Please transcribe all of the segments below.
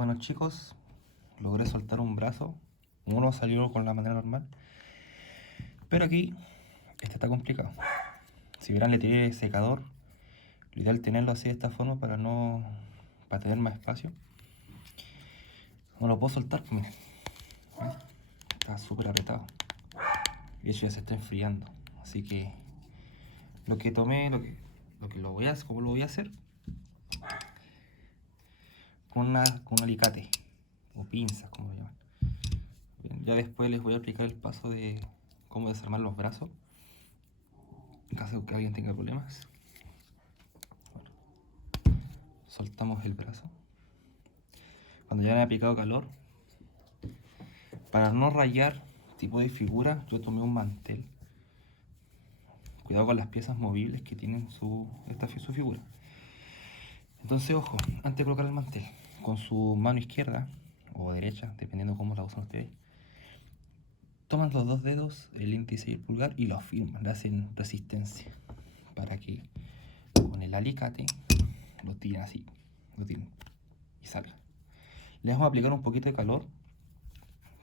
Bueno chicos, logré soltar un brazo. Uno salió con la manera normal, pero aquí este está complicado. Si verán, le tiré secador. Lo ideal es tenerlo así de esta forma para tener más espacio. No lo puedo soltar, pues miren. ¿Ves? Está súper apretado. De hecho ya se está enfriando. Así que lo que tomé, lo voy a hacer, ¿cómo lo voy a hacer? Con un alicate o pinzas, como lo llaman. Bien, ya después les voy a explicar el paso de cómo desarmar los brazos en caso de que alguien tenga problemas. Soltamos el brazo. Cuando ya le he aplicado calor, para no rayar tipo de figura, yo tomé un mantel. Cuidado con las piezas movibles que tienen su figura. Entonces, ojo, antes de colocar el mantel, con su mano izquierda o derecha, dependiendo cómo la usan ustedes, toman los dos dedos, el índice y el pulgar, y los firman, le hacen resistencia para que con el alicate lo tiren así, lo tiren y salga. Le vamos a aplicar un poquito de calor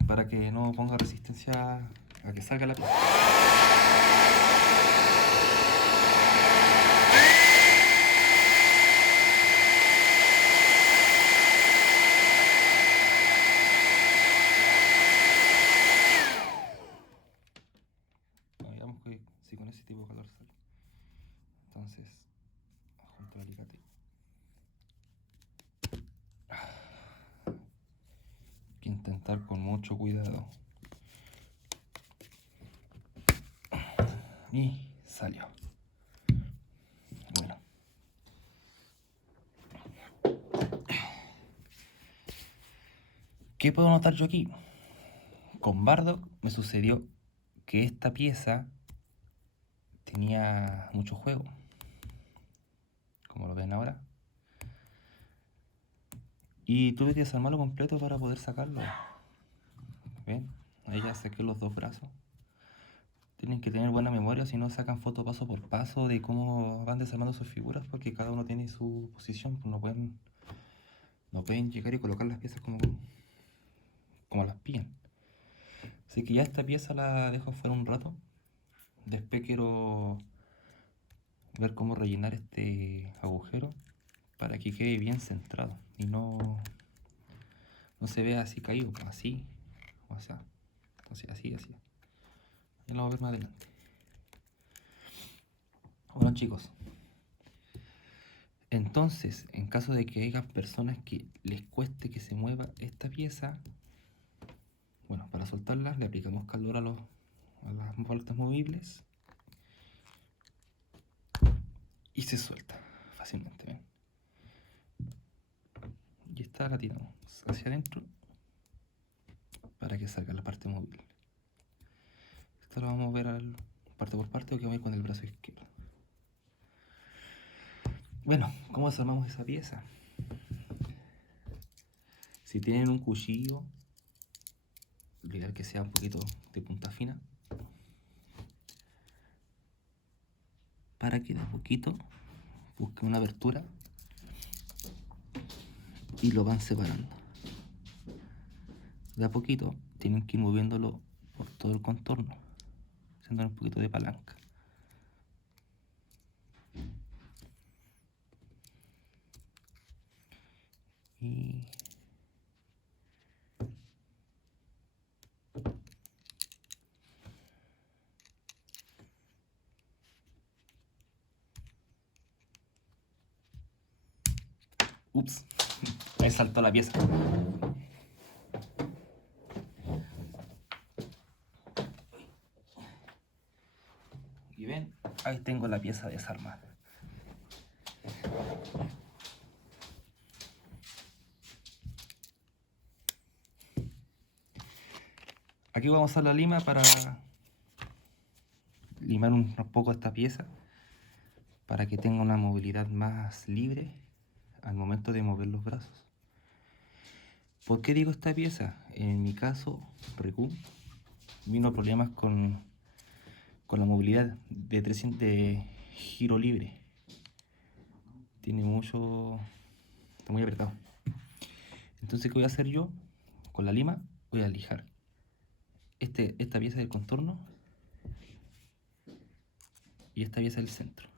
para que no ponga resistencia a que salga la pieza. No, digamos que si con ese tipo de calor sale. Entonces, junto al alicate. Hay que intentar con mucho cuidado. Y salió. Bueno. ¿Qué puedo notar yo aquí? Con Bardock me sucedió que esta pieza tenía mucho juego, como lo ven ahora. Y tuve que desarmarlo completo para poder sacarlo. ¿Ven? Ahí ya saqué los dos brazos. Tienen que tener buena memoria, si no sacan foto paso por paso de cómo van desarmando sus figuras, porque cada uno tiene su posición, pues no pueden llegar y colocar las piezas como las pillan. Así que ya esta pieza la dejo fuera un rato. Después quiero ver cómo rellenar este agujero para que quede bien centrado y no se vea así caído, así, o sea, entonces así. Ya lo vamos a ver más adelante. Bueno chicos, entonces en caso de que haya personas que les cueste que se mueva esta pieza, bueno, para soltarla le aplicamos calor a las vueltas movibles y se suelta fácilmente, ¿ven? Y esta la tiramos hacia adentro para que salga la parte móvil. Esto lo vamos a ver parte por parte, o que vamos a ir con el brazo izquierdo. Bueno, ¿cómo desarmamos esa pieza? Si tienen un cuchillo, lo ideal que sea un poquito de punta fina, para que de a poquito busquen una abertura y lo van separando. De a poquito tienen que ir moviéndolo por todo el contorno, haciendo un poquito de palanca. Y ups, me saltó la pieza. Y ven, ahí tengo la pieza desarmada. Aquí vamos a usar la lima para limar un poco esta pieza, para que tenga una movilidad más libre al momento de mover los brazos. ¿Por qué digo esta pieza? En mi caso, Riku vino problemas con la movilidad de giro libre. Tiene está muy apretado. Entonces, ¿qué voy a hacer yo? Con la lima voy a lijar esta pieza del contorno y esta pieza del centro.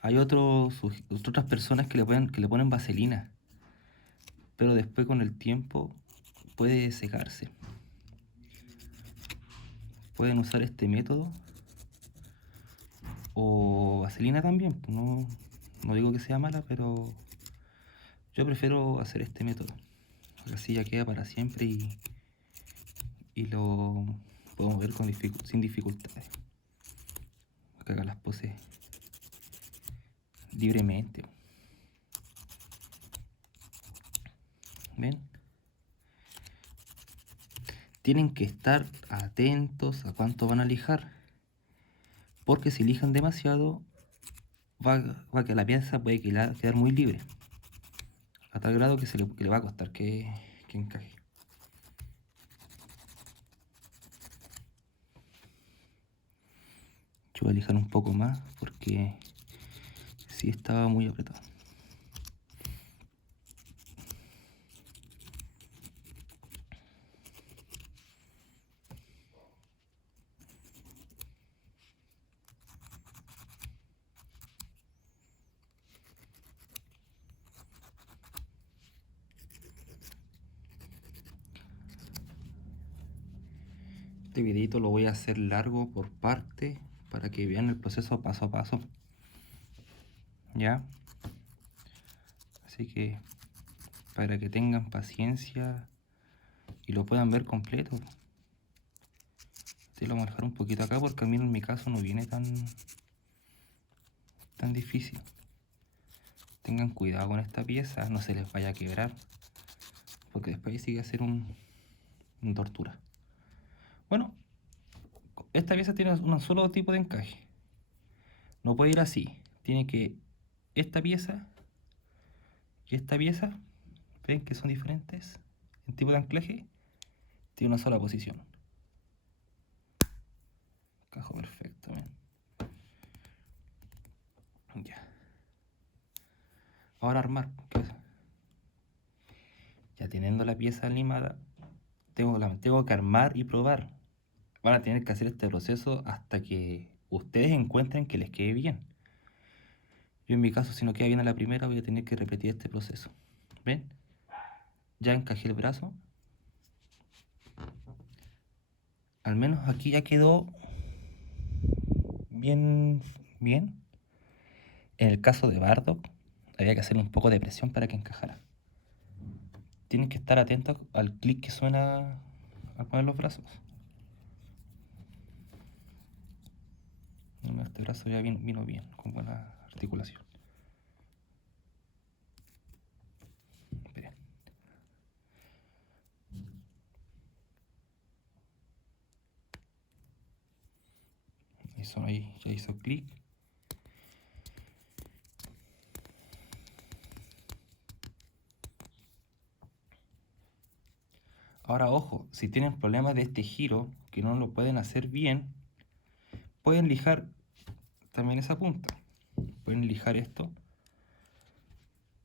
Hay otras personas que le ponen vaselina, pero después con el tiempo puede secarse. Pueden usar este método o vaselina también. No digo que sea mala, pero yo prefiero hacer este método. Así ya queda para siempre y lo podemos ver sin dificultades. Que haga las poses libremente. ¿Ven? Tienen que estar atentos a cuánto van a lijar, porque si lijan demasiado va que la pieza puede quedar muy libre, a tal grado que le va a costar que encaje. Yo voy a lijar un poco más porque sí estaba muy apretado. Este videito lo voy a hacer largo por parte para que vean el proceso paso a paso. ¿Ya? Así que para que tengan paciencia y lo puedan ver completo. Te lo voy a dejar un poquito acá porque a mí en mi caso no viene tan difícil. Tengan cuidado con esta pieza, no se les vaya a quebrar, porque después sigue a ser una tortura. Bueno, esta pieza tiene un solo tipo de encaje. No puede ir así. Tiene que esta pieza y esta pieza, ven que son diferentes en tipo de anclaje, tiene una sola posición. Encajo perfecto, ¿ven? Ya. Ahora armar. Ya teniendo la pieza limada, tengo que armar y probar. Van a tener que hacer este proceso hasta que ustedes encuentren que les quede bien. Yo en mi caso, si no queda bien a la primera, voy a tener que repetir este proceso. ¿Ven? Ya encajé el brazo. Al menos aquí ya quedó bien. En el caso de Bardock, había que hacerle un poco de presión para que encajara. Tienen que estar atentos al clic que suena al poner los brazos. Este brazo ya vino bien, con buena articulación. Miren. Eso ahí ya hizo clic. Ahora ojo, si tienen problemas de este giro, que no lo pueden hacer bien, pueden lijar también esa punta. Pueden lijar esto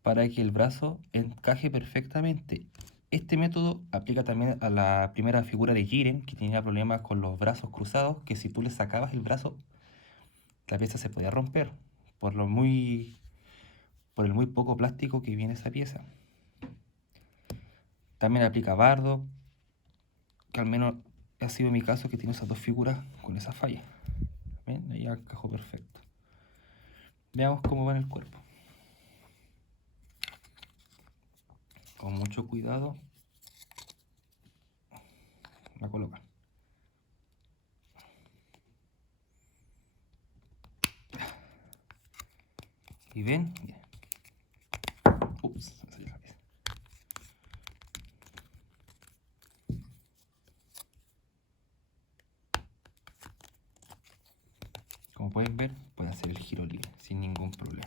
para que el brazo encaje perfectamente. Este método aplica también a la primera figura de Jiren, que tenía problemas con los brazos cruzados, que si tú le sacabas el brazo, la pieza se podía romper por el muy poco plástico que viene esa pieza. También aplica a Bardock, que al menos ha sido mi caso, que tiene esas dos figuras con esa falla. ¿Ven? Ahí encajó perfecto. Veamos cómo va en el cuerpo. Con mucho cuidado la colocan. Y ven, miren. Ups, me salió la pieza. Como pueden ver, pueden hacer el giro libre sin ningún problema.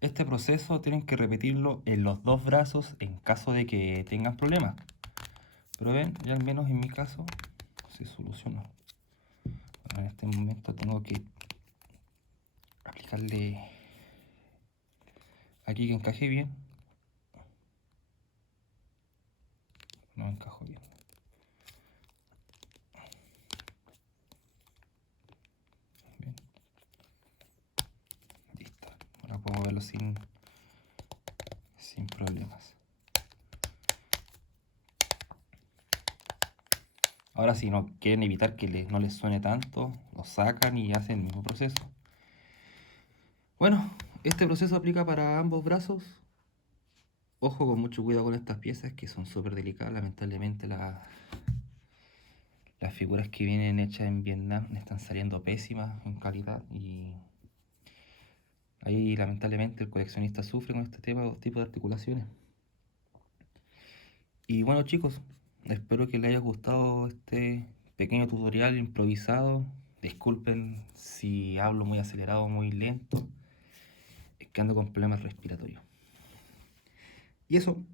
Este proceso tienen que repetirlo en los dos brazos en caso de que tengan problemas. Pero ven, ya al menos en mi caso se solucionó. Bueno, en este momento tengo que aplicarle aquí que encaje bien. No encajo bien. Bien. Listo. Ahora puedo verlo sin problemas. Ahora si no quieren evitar que no les suene tanto, lo sacan y hacen el mismo proceso. Bueno, este proceso aplica para ambos brazos. Ojo con mucho cuidado con estas piezas que son súper delicadas. Lamentablemente las figuras que vienen hechas en Vietnam están saliendo pésimas en calidad y ahí lamentablemente el coleccionista sufre con este tipo de articulaciones. Y bueno chicos, espero que les haya gustado este pequeño tutorial improvisado. Disculpen si hablo muy acelerado o muy lento, es que ando con problemas respiratorios. Y eso.